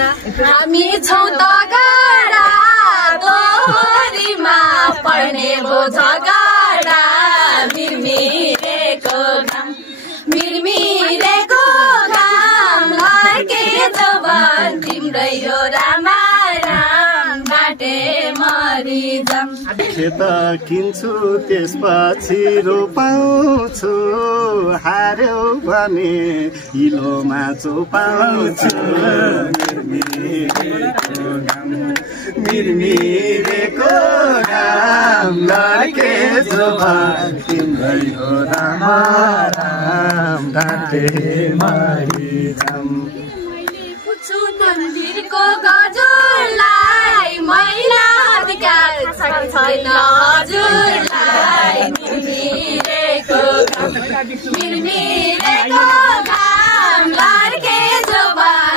हामी छौँ तगडा दोहोरीमा पर्ने भो झगडा मिरमिरेको घाम मिरमिरेको घाम लड्के जवान तिम्रै हो रामा राम बाटे मरिजाम खेत किन्छु त्यसपछि रोपाउँछु हार्यो भने हिलोमा चोपाउँछु मिरमिरेको घाम लड्के जवान तिम्रै हो रामा राम बाटे मरिजाम मन्दिरको गजुरलाई महिला अधिकार छैन हजुरलाई मिरमिरेको घाम मिरमिरेको